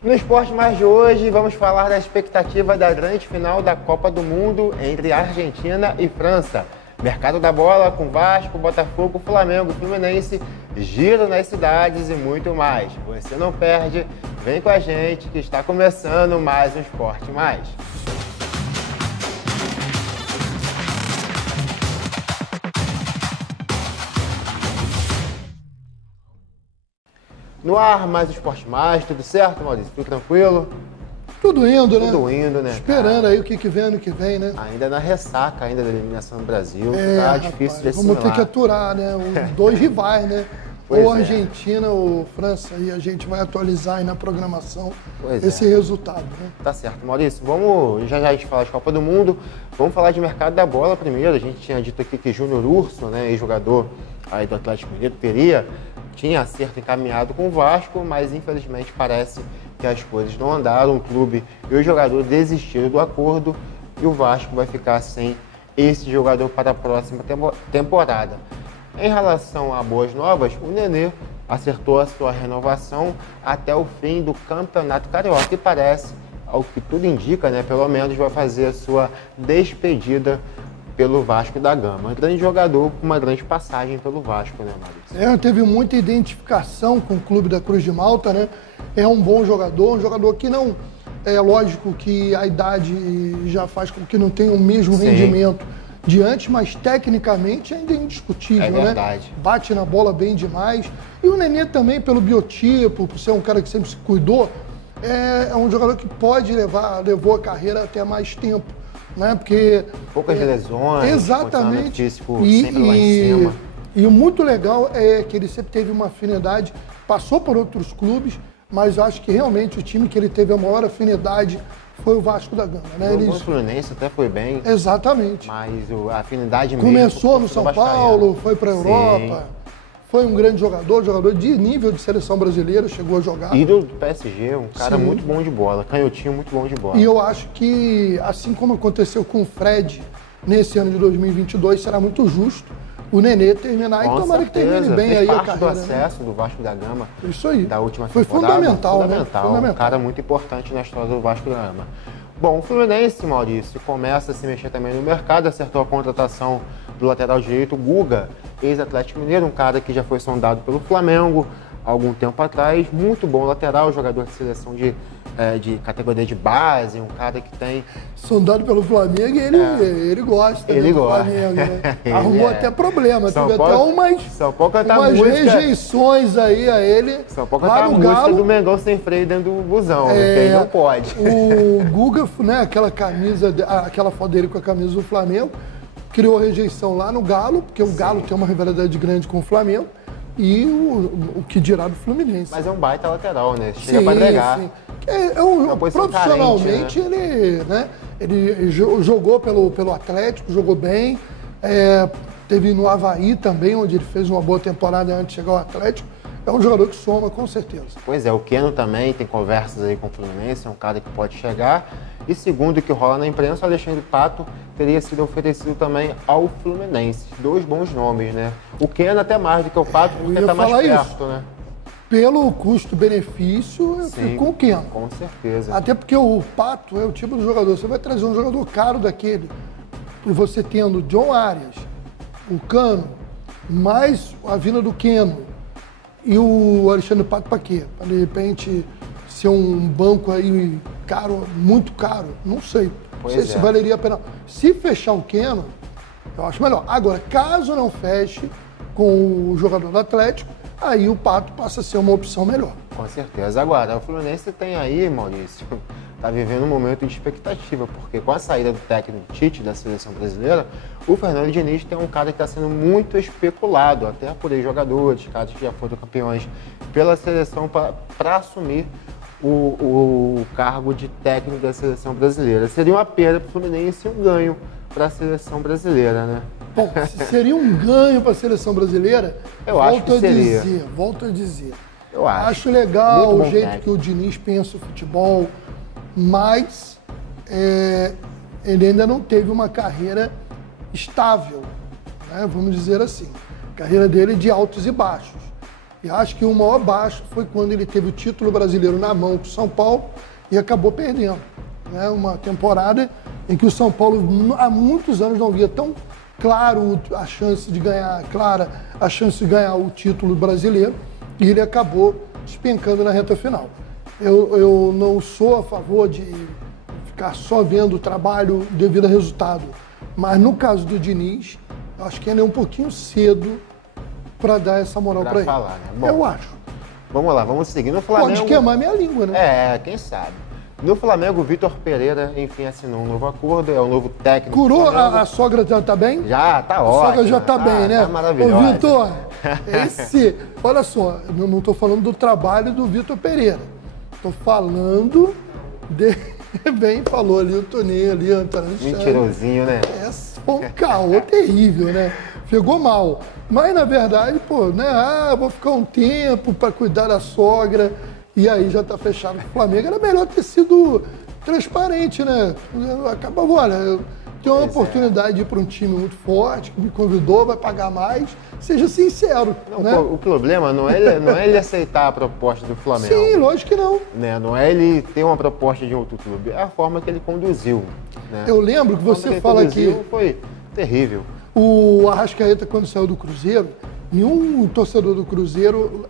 No Esporte Mais de hoje, vamos falar da expectativa da grande final da Copa do Mundo entre Argentina e França. Mercado da bola com Vasco, Botafogo, Flamengo, Fluminense, giro nas cidades e muito mais. Você não perde, vem com a gente que está começando mais um Esporte Mais. No ar, mais um Esporte Mais, tudo certo, Maurício? Tudo tranquilo? Tudo indo, né? Tudo indo, né? Esperando aí o que vem ano que vem, né? Ainda na ressaca ainda da eliminação do Brasil, tá Rapaz, difícil de assimilar. vamos ter que aturar, né? Os dois rivais, né? Pois ou é. Argentina ou França, e a gente vai atualizar aí na programação Pois esse é. resultado, né? Tá certo, Maurício. Vamos, já a gente fala de Copa do Mundo, vamos falar de mercado da bola primeiro. A gente tinha dito aqui que Júnior Urso, né, ex-jogador aí do Atlético Mineiro, tinha acerto encaminhado com o Vasco, mas infelizmente parece que as coisas não andaram. O clube e o jogador desistiram do acordo e o Vasco vai ficar sem esse jogador para a próxima temporada. Em relação a boas novas, o Nenê acertou a sua renovação até o fim do Campeonato Carioca e parece, ao que tudo indica, né, pelo menos vai fazer a sua despedida pelo Vasco da Gama. Um grande jogador com uma grande passagem pelo Vasco, né, Maurício? Teve muita identificação com o clube da Cruz de Malta, né? É um bom jogador, um jogador que não... É lógico que a idade já faz com que não tenha o mesmo Sim. rendimento de antes, mas tecnicamente ainda é indiscutível, É verdade. né? Bate na bola bem demais. E o Nenê também, pelo biotipo, por ser um cara que sempre se cuidou, é um jogador que levou a carreira até mais tempo, né? Porque... Poucas lesões, exatamente. físico sempre lá em cima. E o muito legal é que ele sempre teve uma afinidade, passou por outros clubes, mas eu acho que realmente o time que ele teve a maior afinidade foi o Vasco da Gama, né? O Fluminense até foi bem, Exatamente. mas a afinidade mesmo... Começou no São Paulo, foi para a Sim. Europa, foi um grande jogador de nível de seleção brasileira, chegou a jogar. Ídolo do PSG, um cara Sim. muito bom de bola, canhotinho muito bom de bola. E eu acho que, assim como aconteceu com o Fred nesse ano de 2022, será muito justo o Nenê terminar e tomara que termine bem fez aí a parte carreira. do acesso do Vasco da Gama. Isso aí. Da última Foi temporada. fundamental, né? Fundamental, um cara muito importante na história do Vasco da Gama. Bom, o Fluminense, Maurício, começa a se mexer também no mercado, acertou a contratação do lateral direito, Guga, ex-Atlético Mineiro, um cara que já foi sondado pelo Flamengo há algum tempo atrás, muito bom lateral, jogador de seleção de categoria de base, um cara que tem... Sondado pelo Flamengo e ele gosta, Ele do gosta. Flamengo, né? Ele Arrumou até problema, São teve Paulo- até São Paulo cantar umas música... rejeições aí a ele. São Paulo lá cantar a no música Galo. do Mengão sem freio dentro do busão, né? Que ele não pode. O Guga, né, aquela foto dele com a camisa do Flamengo, criou rejeição lá no Galo, porque o Galo tem uma rivalidade grande com o Flamengo, e o que dirá do Fluminense. Mas é um baita lateral, né? Chega pra agregar. Sim. Uma posição Profissionalmente, carente, ele jogou pelo Atlético, jogou bem, teve no Avaí também, onde ele fez uma boa temporada antes de chegar ao Atlético. É um jogador que soma, com certeza. Pois é, o Keno também tem conversas aí com o Fluminense, é um cara que pode chegar. E segundo o que rola na imprensa, o Alexandre Pato teria sido oferecido também ao Fluminense. Dois bons nomes, né? O Keno até mais do que o Pato, porque tá mais perto, né? Pelo custo-benefício, eu fico com o Keno. Com certeza. Até porque o Pato é o tipo de jogador. Você vai trazer um jogador caro daquele, e você tendo John Arias, o Cano, mais a vinda do Keno e o Alexandre Pato para quê? Para de repente ser um banco aí caro, muito caro? Não sei. Não sei se valeria a pena. Se fechar o Keno, eu acho melhor. Agora, caso não feche com o jogador do Atlético, aí o Pato passa a ser uma opção melhor. Com certeza. Agora, o Fluminense tem aí, Maurício, está vivendo um momento de expectativa, porque com a saída do técnico Tite da seleção brasileira, o Fernando Diniz tem um cara que está sendo muito especulado, até por ex-jogadores, caras que já foram campeões pela seleção para assumir o cargo de técnico da seleção brasileira. Seria uma perda para o Fluminense e um ganho para a seleção brasileira, né? Bom, seria um ganho para a seleção brasileira? Eu acho que seria. Volto a dizer. Eu acho. Legal o jeito técnico que o Diniz pensa o futebol, mas ele ainda não teve uma carreira estável, né? Vamos dizer assim. A carreira dele é de altos e baixos. E acho que o maior baixo foi quando ele teve o título brasileiro na mão com o São Paulo e acabou perdendo. Né? Uma temporada em que o São Paulo há muitos anos não via tão claro a chance de ganhar, clara a chance de ganhar o título brasileiro, e ele acabou despencando na reta final. Eu não sou a favor de ficar só vendo o trabalho devido a resultado, mas no caso do Diniz, acho que ainda é um pouquinho cedo para dar essa moral para ele. Falar, né? Bom, eu acho. Vamos lá, vamos seguir. No Flamengo... Pode queimar minha língua, né? Quem sabe. No Flamengo, o Vitor Pereira, enfim, assinou um novo acordo, é o novo técnico. Curou? A sogra já tá bem? Já, tá ótimo. A sogra já tá bem, né? Tá maravilhosa. Ô, Vitor, olha só, eu não tô falando do trabalho do Vitor Pereira. Tô falando bem falou ali o Toninho ali, Antônio. Mentirosinho, né? Foi um caô terrível, né? Pegou mal. Mas, na verdade, né? Vou ficar um tempo para cuidar da sogra. E aí já tá fechado com o Flamengo. Era melhor ter sido transparente, né? Acabava, olha, eu tenho uma oportunidade de ir para um time muito forte, que me convidou, vai pagar mais. Seja sincero. Não, né? O problema não é ele aceitar a proposta do Flamengo. Sim, lógico que não. Né? Não é ele ter uma proposta de outro clube, é a forma que ele conduziu. Né? Eu lembro que você fala que foi terrível. O Arrascaeta, quando saiu do Cruzeiro, nenhum torcedor do Cruzeiro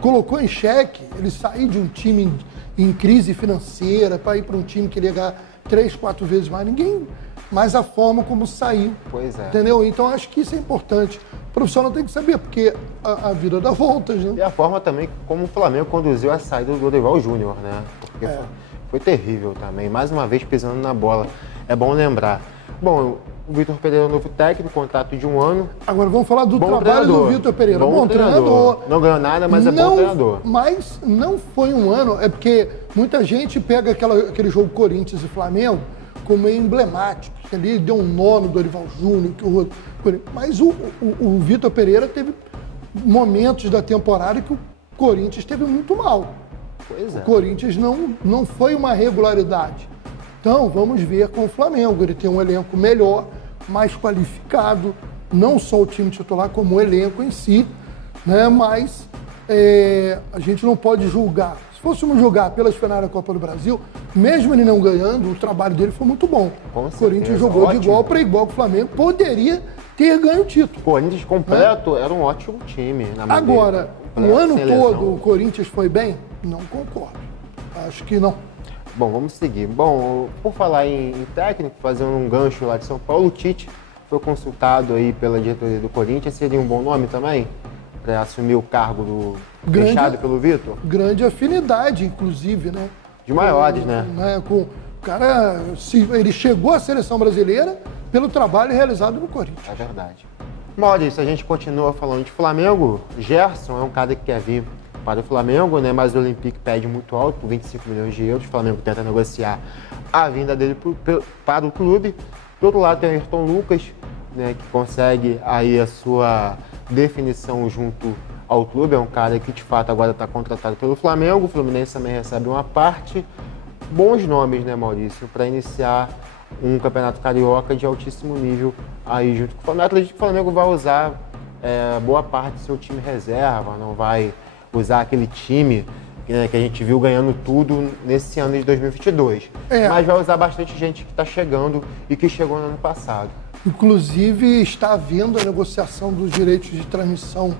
colocou em xeque ele sair de um time em crise financeira para ir para um time que ele ia ganhar 3, 4 vezes mais. Ninguém, mas a forma como saiu. Pois é. Entendeu? Então acho que isso é importante. O profissional tem que saber, porque a vida dá voltas, né? E a forma também como o Flamengo conduziu a saída do Dorival Júnior, né? Porque foi terrível também. Mais uma vez pisando na bola. É bom lembrar. Bom, o Vitor Pereira é o novo técnico, contrato de 1 ano. Agora vamos falar do trabalho treinador. do Vitor Pereira. Bom treinador. Não ganhou nada, mas é bom treinador. Mas não foi 1 ano, é porque muita gente pega aquele jogo Corinthians e Flamengo como emblemático. Ali deu um nó no Dorival Júnior, mas o Vitor Pereira teve momentos da temporada que o Corinthians esteve muito mal. Pois é. O Corinthians não foi uma regularidade. Então, vamos ver com o Flamengo. Ele tem um elenco melhor, mais qualificado, não só o time titular, como o elenco em si, né? Mas a gente não pode julgar. Se fôssemos julgar pelas finais da Copa do Brasil, mesmo ele não ganhando, o trabalho dele foi muito bom. O Corinthians jogou de igual para igual com o Flamengo, poderia ter ganho o título. O Corinthians completo era um ótimo time. Agora, o ano todo o Corinthians foi bem? Não concordo. Acho que não. Bom, vamos seguir. Bom, por falar em técnico, fazendo um gancho lá de São Paulo, o Tite foi consultado aí pela diretoria do Corinthians. Seria um bom nome também para assumir o cargo deixado pelo Vitor? Grande afinidade, inclusive, né? De maiores, né? Com o cara, ele chegou à seleção brasileira pelo trabalho realizado no Corinthians. É verdade. Maurício, a gente continua falando de Flamengo. Gerson é um cara que quer vir para o Flamengo, né? Mas o Olympique pede muito alto, por 25 milhões de euros. O Flamengo tenta negociar a vinda dele para o clube. Do outro lado tem o Ayrton Lucas, né? Que consegue aí a sua definição junto ao clube. É um cara que de fato agora está contratado pelo Flamengo. O Fluminense também recebe uma parte. Bons nomes, né, Maurício, para iniciar um campeonato carioca de altíssimo nível aí junto com o Flamengo. Acredito que o Flamengo vai usar boa parte do seu time reserva, não vai usar aquele time que a gente viu ganhando tudo nesse ano de 2022. Mas vai usar bastante gente que está chegando e que chegou no ano passado. Inclusive, está havendo a negociação dos direitos de transmissão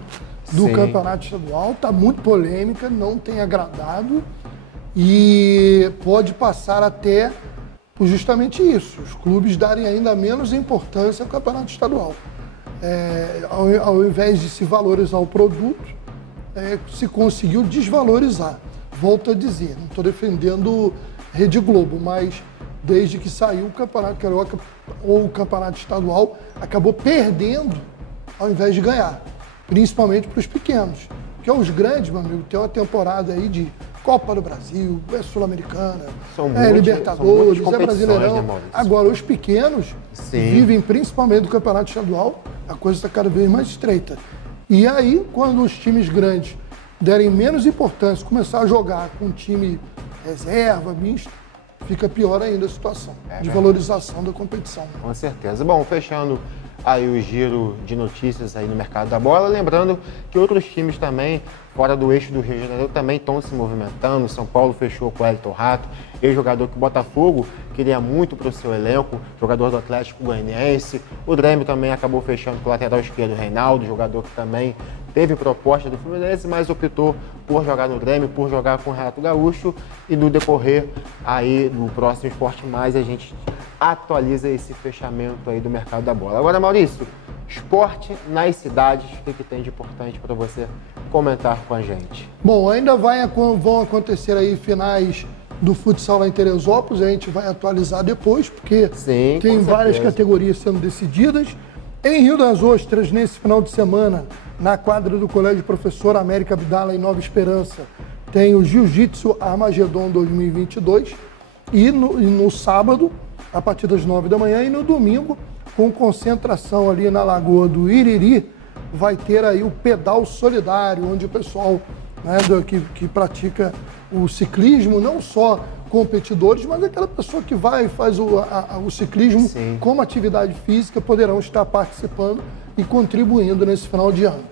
do campeonato estadual. Está muito polêmica, não tem agradado e pode passar até por justamente isso, os clubes darem ainda menos importância ao campeonato estadual. Ao invés de se valorizar o produto, se conseguiu desvalorizar. Volto a dizer, não estou defendendo Rede Globo, mas desde que saiu o Campeonato Carioca ou o Campeonato Estadual, acabou perdendo ao invés de ganhar, principalmente para os pequenos. Porque os grandes, meu amigo, tem uma temporada aí de Copa do Brasil, Sul-Americana, Libertadores, Brasileirão. Né, agora, os pequenos vivem principalmente do Campeonato Estadual, a coisa está cada vez mais estreita. E aí, quando os times grandes derem menos importância, começar a jogar com um time reserva, misto, fica pior ainda a situação de valorização da competição. Com certeza. Bom, fechando aí o giro de notícias aí no mercado da bola. Lembrando que outros times também, fora do eixo do Rio de Janeiro, também estão se movimentando. São Paulo fechou com o Wellington Rato, ex-jogador que o Botafogo queria muito para o seu elenco, jogador do Atlético Goianiense. O Grêmio também acabou fechando com o lateral esquerdo Reinaldo, jogador que também teve proposta do Fluminense, mas optou por jogar no Grêmio, por jogar com o Renato Gaúcho. E no decorrer aí do próximo Esporte Mais, a gente atualiza esse fechamento aí do mercado da bola. Agora, Maurício, esporte nas cidades, o que tem de importante para você comentar com a gente? Bom, ainda vão acontecer aí finais do futsal lá em Teresópolis, a gente vai atualizar depois, porque Sim, tem várias categorias sendo decididas. Em Rio das Ostras, nesse final de semana, na quadra do Colégio Professor América Abdala, em Nova Esperança, tem o Jiu-Jitsu Armagedon 2022. E no sábado, a partir das 9 da manhã, e no domingo, com concentração ali na Lagoa do Iriri, vai ter aí o pedal solidário, onde o pessoal, né, que pratica o ciclismo, não só competidores, mas aquela pessoa que vai e faz o ciclismo Sim. como atividade física, poderão estar participando e contribuindo nesse final de ano.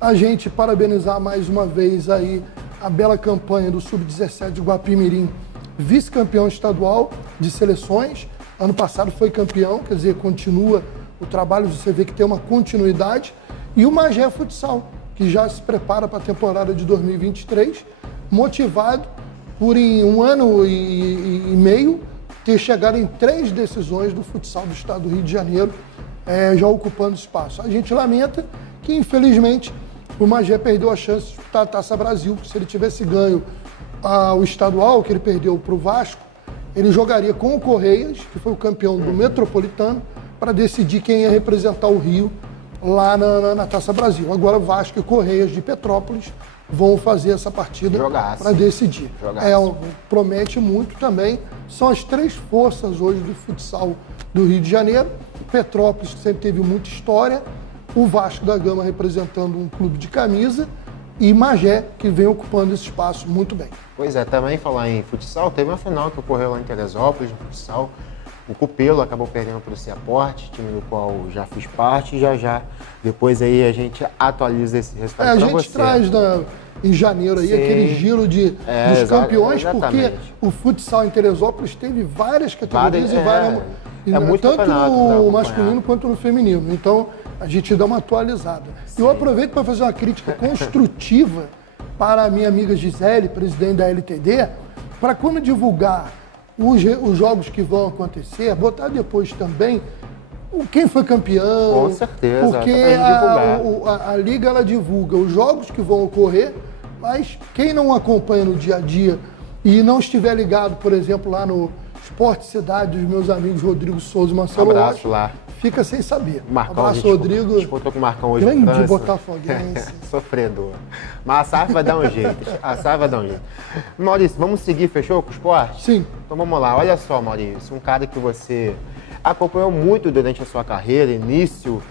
A gente parabenizar mais uma vez aí a bela campanha do Sub-17 de Guapimirim, vice-campeão estadual de seleções. Ano passado foi campeão, quer dizer, continua o trabalho, você vê que tem uma continuidade. E o Magé Futsal, que já se prepara para a temporada de 2023, motivado por em 1 ano e meio ter chegado em 3 decisões do futsal do estado do Rio de Janeiro, já ocupando espaço. A gente lamenta que, infelizmente, o Magé perdeu a chance de disputar a Taça Brasil. Se ele tivesse ganho o estadual, que ele perdeu para o Vasco, ele jogaria com o Correias, que foi o campeão do Metropolitano, para decidir quem ia representar o Rio lá na Taça Brasil. Agora Vasco e Correias de Petrópolis vão fazer essa partida para decidir. Promete muito também. São as 3 forças hoje do futsal do Rio de Janeiro. Petrópolis, que sempre teve muita história. O Vasco da Gama representando um clube de camisa. E Magé, que vem ocupando esse espaço muito bem. Pois é, também falar em futsal, teve uma final que ocorreu lá em Teresópolis, no futsal. O Cupelo acabou perdendo para o Ciaporte, time do qual já fiz parte, e já depois aí a gente atualiza esse resultado para você. A gente traz em janeiro aí aquele giro dos campeões, exatamente. Porque o futsal em Teresópolis teve várias categorias muito tanto no masculino quanto no feminino. Então a gente dá uma atualizada. Sim. Eu aproveito para fazer uma crítica construtiva para a minha amiga Gisele, presidente da LTD, para quando divulgar os jogos que vão acontecer, botar depois também quem foi campeão. Com certeza. Porque a Liga ela divulga os jogos que vão ocorrer, mas quem não acompanha no dia a dia e não estiver ligado, por exemplo, lá no Esporte Cidade dos meus amigos Rodrigo Souza e Marcelo Rocha, lá. Fica sem saber. Marcão, abraço, Rodrigo. Disputou com o Marcão hoje. Grande botafoguense. Sofredor. Mas a SAF vai dar um jeito. Maurício, vamos seguir, fechou com o esporte? Sim. Então vamos lá. Olha só, Maurício, um cara que você acompanhou muito durante a sua carreira, início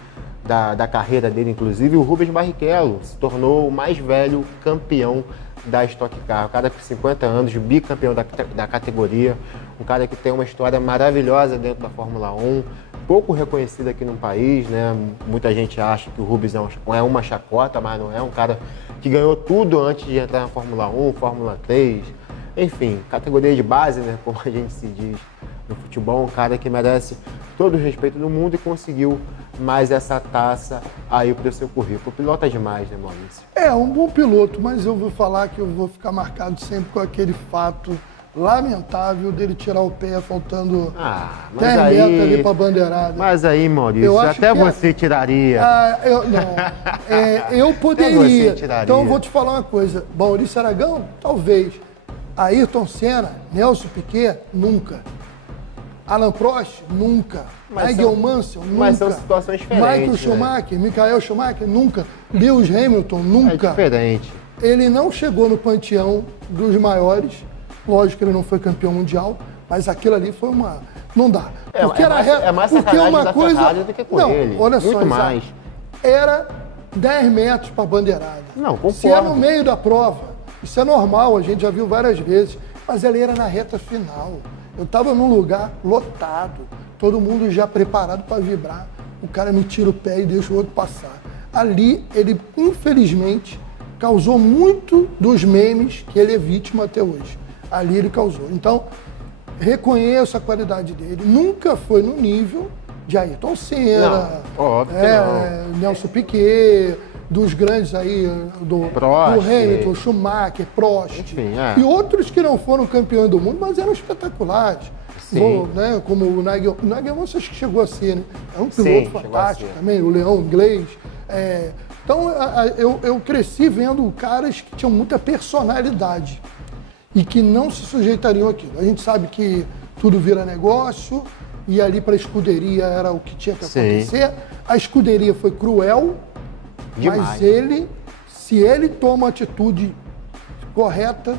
da carreira dele, inclusive, o Rubens Barrichello se tornou o mais velho campeão da Stock Car. Um cara com 50 anos, bicampeão da categoria, um cara que tem uma história maravilhosa dentro da Fórmula 1, pouco reconhecido aqui no país, né? Muita gente acha que o Rubens é uma chacota, mas não é. Um cara que ganhou tudo antes de entrar na Fórmula 1, Fórmula 3, enfim, categoria de base, né? Como a gente se diz no futebol, um cara que merece todo o respeito do mundo e conseguiu mais essa taça aí para o seu currículo. Pilota demais, né, Maurício? É, um bom piloto, mas eu vou falar que eu vou ficar marcado sempre com aquele fato lamentável dele tirar o pé faltando 10 metros ali para a bandeirada. Mas aí, Maurício, até você tiraria. Eu poderia. Então eu vou te falar uma coisa. Maurício Aragão, talvez. Ayrton Senna, Nelson Piquet, nunca. Alan Prost, nunca. Nigel Mansell, nunca. Mas são situações diferentes. Michael Schumacher, Michael Schumacher, nunca. Lewis Hamilton, nunca. É diferente. Ele não chegou no panteão dos maiores. Lógico que ele não foi campeão mundial, mas aquilo ali foi uma... Não dá. Porque é mais sacanagem da Ferrari do que com ele. Olha só, muito mais. Era 10 metros para a bandeirada. Não, concordo. Se é no meio da prova, isso é normal, a gente já viu várias vezes. Mas ele era na reta final. Eu estava num lugar lotado, todo mundo já preparado para vibrar. o cara me tira o pé e deixa o outro passar. Ali, ele, infelizmente, causou muito dos memes que ele é vítima até hoje. Ali ele causou. Então, reconheço a qualidade dele. Nunca foi no nível de Ayrton Senna, óbvio Nelson Piquet, dos grandes aí, do Hamilton, Schumacher, Prost. Enfim, e outros que não foram campeões do mundo, mas eram espetaculares. Né, como o Nigel Mansell, acho que chegou a ser, né? É um piloto fantástico também, o Leão inglês. Então, eu cresci vendo caras que tinham muita personalidade e que não se sujeitariam àquilo. A gente sabe que tudo vira negócio e ali para a escuderia era o que tinha que acontecer. A escuderia foi cruel, mas se ele toma a atitude correta,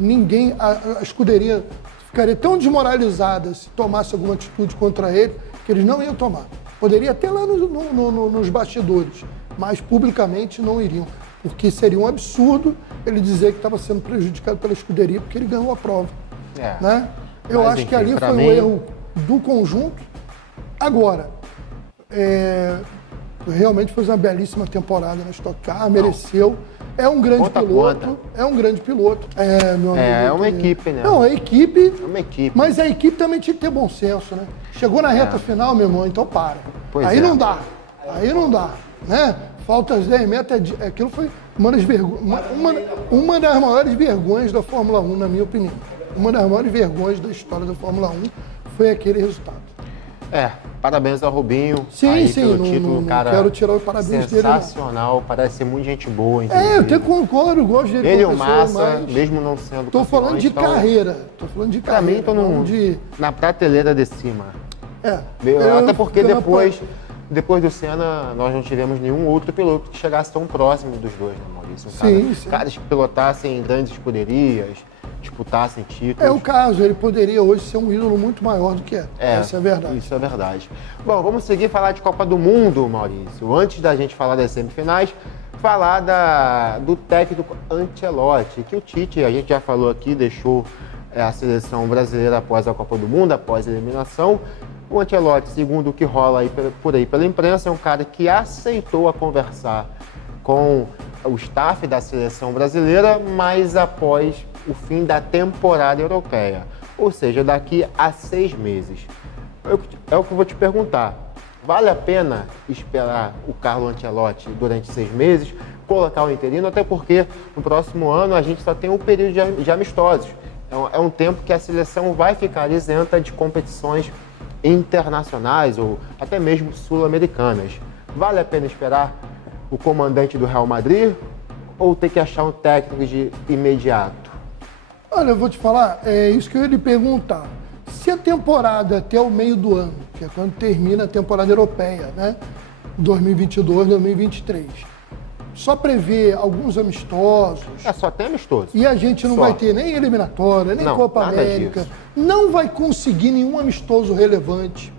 ninguém, a escuderia ficaria tão desmoralizada se tomasse alguma atitude contra ele que eles não iam tomar. Poderia até lá nos bastidores, mas publicamente não iriam, porque seria um absurdo ele dizer que estava sendo prejudicado pela escuderia porque ele ganhou a prova. Né? Eu acho que ali foi um erro do conjunto. Agora, realmente fez uma belíssima temporada na Stock Car, mereceu. É um grande piloto. É um grande piloto. É uma equipe, né? Não, a equipe. É uma equipe. Mas a equipe também tinha que ter bom senso, né? Chegou na reta final, meu irmão, então para. Aí não dá. Aí não dá. Né? Falta 10 metros. Aquilo foi uma das maiores vergonhas da Fórmula 1, na minha opinião. Uma das maiores vergonhas da história da Fórmula 1 foi aquele resultado. Parabéns ao Rubinho. Sim, pelo título, cara. Quero tirar o parabéns dele. Sensacional, parece ser muito gente boa. Eu até concordo, gosto dele. Ele e o Massa, mesmo não sendo. Tô falando de carreira. Tô falando de carreira. Pra mim, tô na prateleira de cima. Até porque depois do Senna, nós não tivemos nenhum outro piloto que chegasse tão próximo dos dois, né, Maurício? Caras que pilotassem grandes escuderias, disputassem títulos. É o caso, ele poderia hoje ser um ídolo muito maior do que é. Essa é a verdade. Isso é verdade. Bom, vamos seguir falar de Copa do Mundo, Maurício. Antes da gente falar das semifinais, falar do técnico Ancelotti, que o Tite, a gente já falou aqui, deixou a seleção brasileira após a Copa do Mundo, após a eliminação. O Ancelotti, segundo o que rola aí por aí pela imprensa, é um cara que aceitou a conversar com o staff da seleção brasileira, mas após o fim da temporada europeia, ou seja, daqui a 6 meses. É o que eu vou te perguntar. Vale a pena esperar o Carlo Ancelotti durante 6 meses, colocar o interino, até porque no próximo ano a gente só tem um período de amistosos. É um tempo que a seleção vai ficar isenta de competições internacionais ou até mesmo sul-americanas. Vale a pena esperar o comandante do Real Madrid ou ter que achar um técnico de imediato? Olha, eu vou te falar, é isso que eu ia lhe perguntar. Se a temporada até o meio do ano, que é quando termina a temporada europeia, né? 2022, 2023, só prevê alguns amistosos. Só tem amistoso. E a gente não vai ter nem eliminatória, nem Copa América. Disso. Não vai conseguir nenhum amistoso relevante.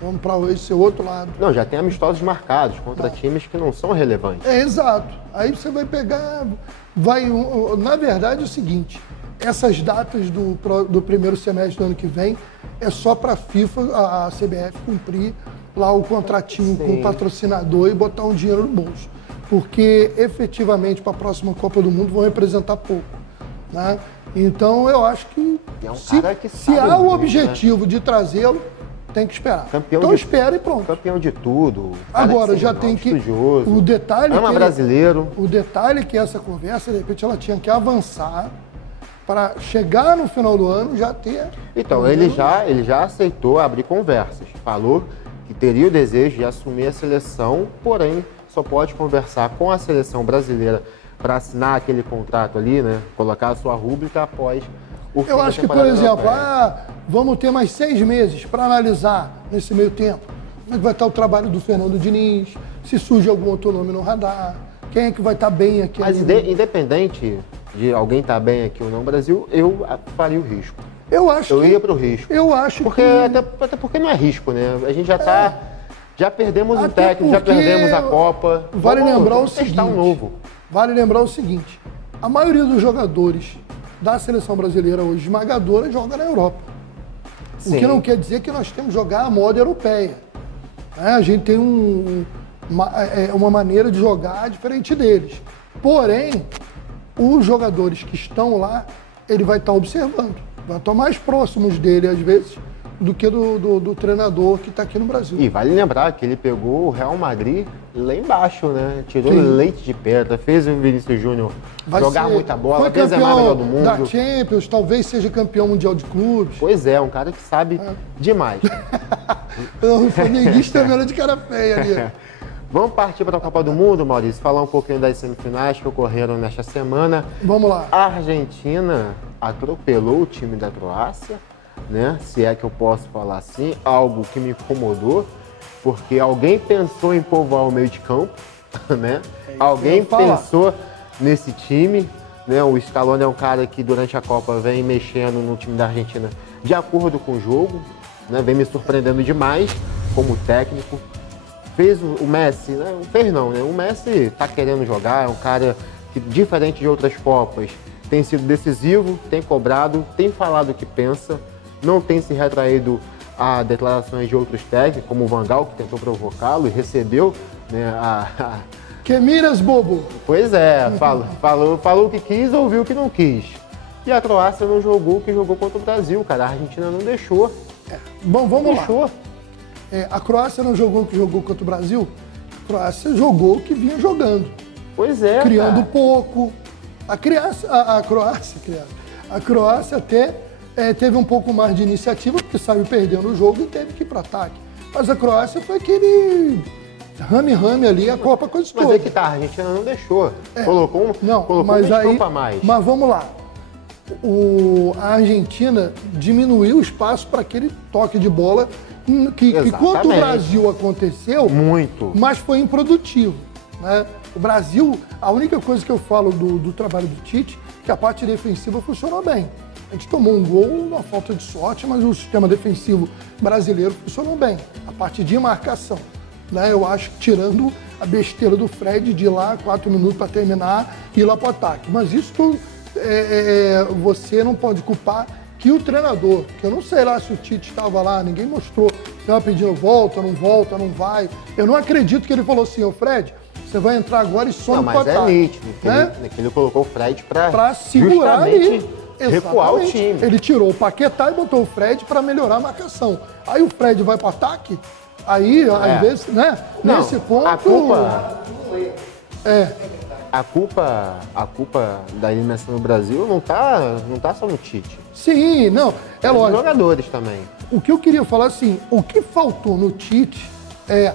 Vamos para esse outro lado. Não, já tem amistosos marcados contra times que não são relevantes. Exato. Aí você vai pegar... Na verdade é o seguinte, essas datas do primeiro semestre do ano que vem é só para a FIFA, a CBF, cumprir lá o contratinho com o patrocinador e botar um dinheiro no bolso. Porque efetivamente para a próxima Copa do Mundo vão representar pouco. Né? Então eu acho que, se há o objetivo de trazê-lo, tem que esperar. Então espera e pronto. Campeão de tudo. Agora já tem que... O detalhe brasileiro. O detalhe é que essa conversa, de repente, ela tinha que avançar para chegar no final do ano já ter... Então, ele já aceitou abrir conversas. Falou que teria o desejo de assumir a seleção, porém só pode conversar com a seleção brasileira para assinar aquele contrato ali, né? Colocar a sua rúbrica após o fim Eu acho que, por exemplo, vamos ter mais 6 meses para analisar nesse meio tempo. Como é que vai estar o trabalho do Fernando Diniz, se surge algum outro nome no radar, quem é que vai estar bem aqui. Mas independente de alguém estar bem aqui ou não no Brasil, eu faria o risco. Eu ia para o risco. Eu acho porque, até porque não é risco, né? A gente já está... Já perdemos um técnico, já perdemos a Copa. Vale lembrar o seguinte. Um novo. Vale lembrar o seguinte. A maioria dos jogadores da seleção brasileira hoje, esmagadora, joga na Europa. Sim. O que não quer dizer que nós temos que jogar a moda europeia. né? A gente tem uma maneira de jogar diferente deles. Porém, os jogadores que estão lá, ele vai estar observando. Vai estar mais próximos dele, às vezes, do que do treinador que está aqui no Brasil. E vale lembrar que ele pegou o Real Madrid lá embaixo, né? Tirou leite de pedra, fez o Vinícius Júnior jogar muita bola, fez a melhor do mundo. Da Champions, talvez seja campeão mundial de clubes. Pois é, um cara que sabe demais. O flamenguista é melhor de cara feia ali. Vamos partir para a Copa do Mundo, Maurício, falar um pouquinho das semifinais que ocorreram nesta semana. Vamos lá. A Argentina atropelou o time da Croácia, né? Se é que eu posso falar assim, algo que me incomodou, porque alguém pensou em povoar o meio de campo, né? Alguém pensou nesse time, né? O Scaloni é um cara que durante a Copa vem mexendo no time da Argentina de acordo com o jogo, né? Vem me surpreendendo demais como técnico. Fez o Messi, né? Fez não, né? O Messi tá querendo jogar, é um cara que, diferente de outras Copas, tem sido decisivo, tem cobrado, tem falado o que pensa, não tem se retraído a declarações de outros técnicos, como o Van Gaal, que tentou provocá-lo e recebeu, né, Que miras, bobo! Pois é, falou o que quis, ouviu o que não quis. E a Croácia não jogou o que jogou contra o Brasil, cara. A Argentina não deixou. Bom, vamos lá. A Croácia não jogou o que jogou contra o Brasil? A Croácia jogou o que vinha jogando. Pois é, criando pouco. A Croácia até teve um pouco mais de iniciativa, porque saiu perdendo o jogo e teve que ir para o ataque. Mas a Croácia foi aquele rame-rame ali, a Copa com isso. Mas é que tá, a Argentina não deixou. Colocou um campo a mais. Mas vamos lá. A Argentina diminuiu o espaço para aquele toque de bola que contra o Brasil aconteceu, muito, mas foi improdutivo, né? O Brasil, a única coisa que eu falo do trabalho do Tite, que a parte defensiva funcionou bem. A gente tomou um gol na falta de sorte, mas o sistema defensivo brasileiro funcionou bem. A parte de marcação, né? Eu acho que tirando a besteira do Fred de ir lá 4 minutos para terminar e ir lá para o ataque. Mas isso você não pode culpar que o treinador, que eu não sei lá se o Tite estava lá, ninguém mostrou, estava pedindo volta, não vai. Eu não acredito que ele falou assim, ô Fred, você vai entrar agora e some para o ataque. Mas é nítido, né? Ele colocou o Fred para segurar ali. Recuar o time. Ele tirou o Paquetá e botou o Fred para melhorar a marcação. Aí o Fred vai para o ataque, aí às vezes, né? Não, nesse ponto... A culpa da eliminação do Brasil não tá só no Tite. Sim, não, é lógico. Os jogadores também. O que eu queria falar assim, o que faltou no Tite é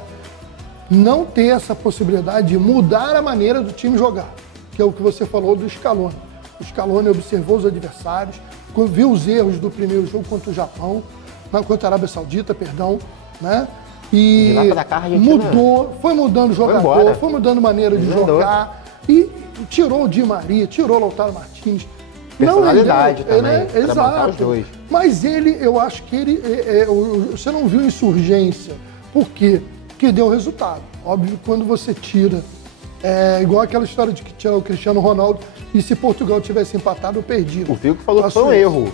não ter essa possibilidade de mudar a maneira do time jogar, que é o que você falou do Scaloni. O Scaloni observou os adversários, viu os erros do primeiro jogo contra o Japão, contra a Arábia Saudita, perdão, né? E de lá pra cá, a Argentina foi mudando o jogador, foi mudando maneira de jogar. E tirou o Di Maria, tirou o Lautaro Martins. Personalidade também, exato. Os dois. Mas eu acho que você não viu insurgência. Por quê? Porque deu resultado. Óbvio, quando você tira, igual aquela história de que tirar o Cristiano Ronaldo e se Portugal tivesse empatado, eu perdi. O Fico falou que foi um erro.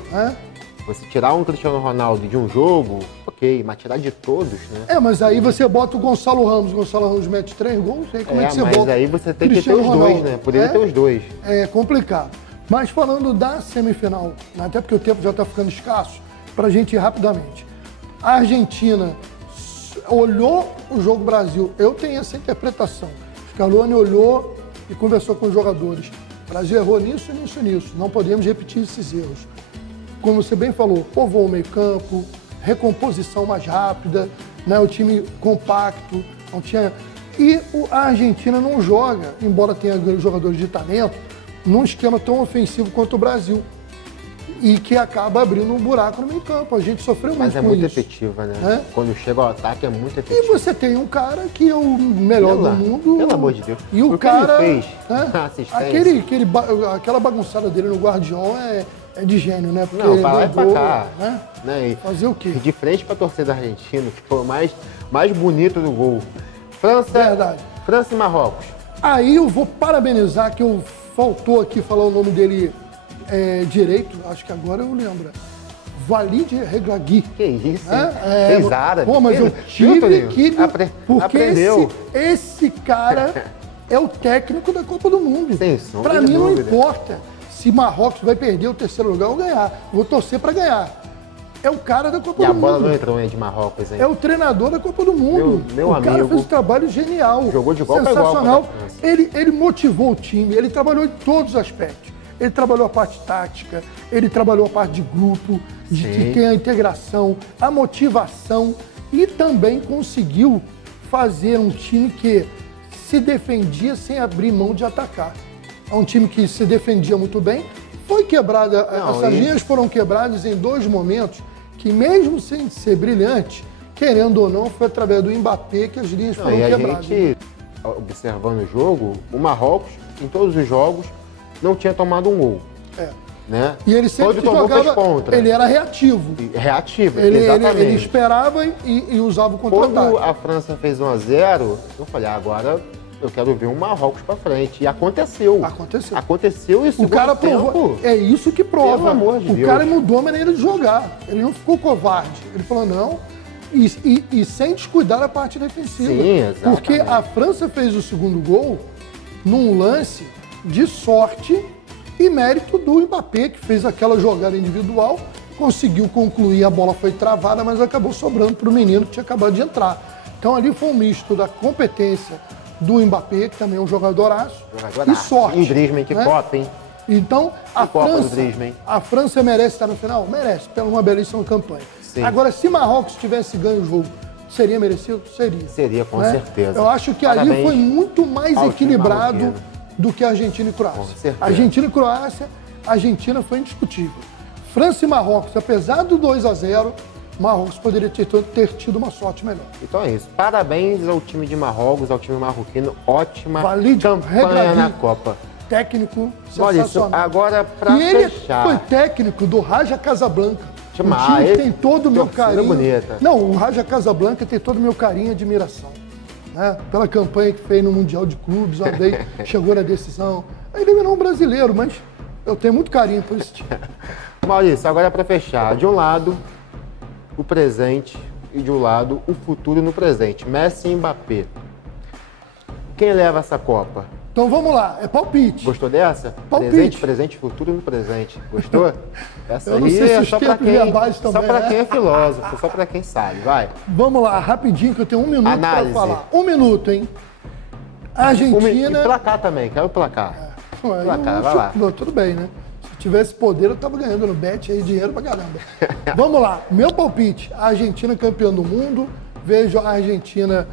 Você tirar um Cristiano Ronaldo de um jogo, ok, mas tirar de todos, né? Mas aí você bota o Gonçalo Ramos mete 3 gols, aí como é que você bota? Mas aí você tem que ter os dois, né? Poderia ter os dois. É complicado. Mas falando da semifinal, até porque o tempo já está ficando escasso, para a gente ir rapidamente. A Argentina olhou o jogo Brasil, eu tenho essa interpretação. Scaloni olhou e conversou com os jogadores. O Brasil errou nisso, não podemos repetir esses erros. Como você bem falou, povoou o meio campo, recomposição mais rápida, né? O time compacto, não tinha... E a Argentina não joga, embora tenha jogadores de talento, num esquema tão ofensivo quanto o Brasil. E que acaba abrindo um buraco no meio campo. A gente sofreu muito com isso. Mas é muito efetiva, né? Quando chega ao ataque é muito efetivo. E você tem um cara que é o melhor do mundo. Pelo amor de Deus. E o cara que ele fez, aquela bagunçada dele no Guardião é de gênio, né? Porque não, pra lá e pra cá. Né? Fazer o quê? De frente pra torcida argentina, que foi o mais bonito do gol. França e Marrocos. Aí eu vou parabenizar, que faltou aqui falar o nome dele direito, acho que agora eu lembro. Walid Regragui. Que isso, hein? Né? Fez árabe. Pô, mas eu tive que... Porque aprendeu. esse cara é o técnico da Copa do Mundo. Sem sombra Pra de mim não dúvida. importa se Marrocos vai perder o terceiro lugar ou ganhar. Vou torcer pra ganhar. É o cara da Copa E do a bola Mundo. não entrou, hein, de Marrocos, hein? É o treinador da Copa do Mundo. Meu o cara amigo. fez um trabalho genial. Jogou de igual pra igual sensacional. contra a França. Ele motivou o time, ele trabalhou em todos os aspectos. Ele trabalhou a parte tática, ele trabalhou a parte de grupo, de Sim. ter a integração, a motivação e também conseguiu fazer um time que se defendia sem abrir mão de atacar. É um time que se defendia muito bem. Foi quebrada, essas linhas foram quebradas em dois momentos que, mesmo sem ser brilhante, querendo ou não, foi através do Mbappé que as linhas foram E a quebradas. gente, observando o jogo, o Marrocos, em todos os jogos, não tinha tomado um gol. É. Né? E ele sempre Quando tomou, fez jogava, contra. ele era reativo. Reativo, Ele exatamente. esperava e usava o Quando contra-ataque. a França fez 1-0, eu falei, agora eu quero ver um Marrocos pra frente. E aconteceu. Aconteceu. Aconteceu isso. O cara provou. É isso que prova. Pelo amor de o Deus. cara mudou a maneira de jogar. Ele não ficou covarde. Ele falou, não. E sem descuidar a parte defensiva. Sim, exatamente. Porque a França fez o segundo gol num lance de sorte e mérito do Mbappé, que fez aquela jogada individual, conseguiu concluir, a bola foi travada, mas acabou sobrando para o menino que tinha acabado de entrar. Então ali foi um misto da competência do Mbappé, que também é um jogadoraço, e sorte. E o Griezmann, que né? Copa, hein? Então, a Copa do França, Griezmann. a França merece estar no final? Merece, pela uma belíssima campanha. Sim. Agora, se Marrocos tivesse ganho o jogo, seria merecido? Seria. Seria, com né? certeza. Eu acho que Parabéns ali foi muito mais ao time equilibrado marroquino. do que a Argentina e Croácia. Com certeza. Argentina e Croácia, a Argentina foi indiscutível. França e Marrocos, apesar do 2-0, Marrocos poderia ter tido uma sorte melhor. Então é isso. Parabéns ao time de Marrocos, ao time marroquino. Ótima Walid campanha Regragui. na Copa. Técnico Maurício, sensacional. agora pra e ele fechar. foi técnico do Raja Casablanca. Demais. Um time que tem todo o meu Torcida carinho. bonita. Não, o Raja Casablanca tem todo o meu carinho e admiração. Né? Pela campanha que fez no Mundial de Clubes, uma vez chegou na decisão. Eliminou um brasileiro, mas eu tenho muito carinho por esse time. Maurício, agora pra fechar. De um lado, o presente e de um lado, o futuro no presente. Messi e Mbappé. Quem leva essa Copa? Então vamos lá, é palpite. Gostou dessa? Palpite. Presente, presente, futuro no presente. Gostou? Essa Eu não aí sei se é os só pra tempos quem, verbais só também, pra né? quem é filósofo, só pra quem sabe. Vai. Vamos lá, rapidinho, que eu tenho 1 minuto para Análise. falar. 1 minuto, hein? E Argentina. placar também, quero o placar. Ué, Placar, eu vai lá. chuto, tudo bem, né? Se tivesse poder, eu tava ganhando no bet aí dinheiro pra caramba. Vamos lá, meu palpite: a Argentina campeã do mundo. Vejo a Argentina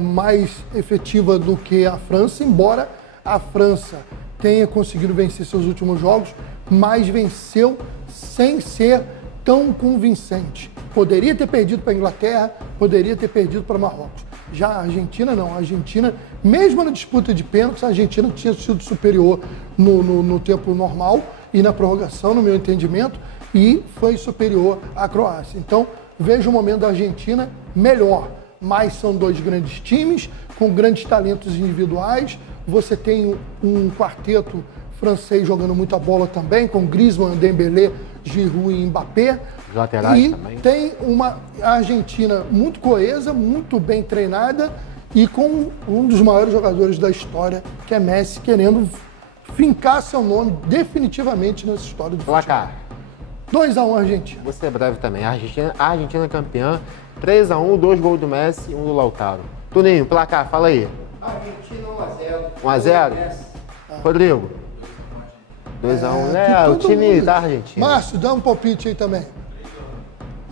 mais efetiva do que a França, embora a França tenha conseguido vencer seus últimos jogos, mas venceu sem ser tão convincente. Poderia ter perdido para a Inglaterra, poderia ter perdido para Marrocos. Já a Argentina não. A Argentina, mesmo na disputa de pênaltis, a Argentina tinha sido superior no tempo normal e na prorrogação, no meu entendimento, e foi superior à Croácia. Então, vejo o momento da Argentina melhor. Mas são dois grandes times, com grandes talentos individuais. Você tem um quarteto francês jogando muita bola também, com Griezmann, Dembélé, Giroud e Mbappé. Os laterais E também. tem uma Argentina muito coesa, muito bem treinada e com um dos maiores jogadores da história, que é Messi, querendo fincar seu nome definitivamente nessa história do futebol. Placar. 2-1 Argentina. Você é breve também. A Argentina campeã. 3-1, 2 gols do Messi e 1 do Lautaro. Tuninho, placar, fala aí. Argentina 1-0. 1-0? Rodrigo? 2-1. O todo time mundo. da Argentina. Márcio, dá um palpite aí também.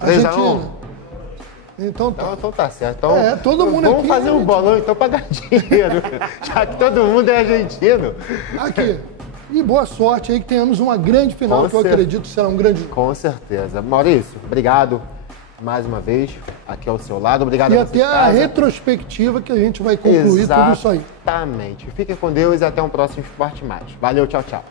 3 a 1? Argentina. Então tá. Então tá certo. Então, todo mundo vamos aqui fazer é um bolão então pra ganhar dinheiro. Já que todo mundo é argentino. Aqui. E boa sorte aí, que tenhamos uma grande final, Com que eu certeza. acredito será um grande jogo. Com certeza. Maurício, obrigado mais uma vez aqui ao seu lado. Obrigado E a você até de a casa. retrospectiva que a gente vai concluir tudo isso aí. Exatamente. Fiquem com Deus e até um próximo Esporte Mais. Valeu, tchau, tchau.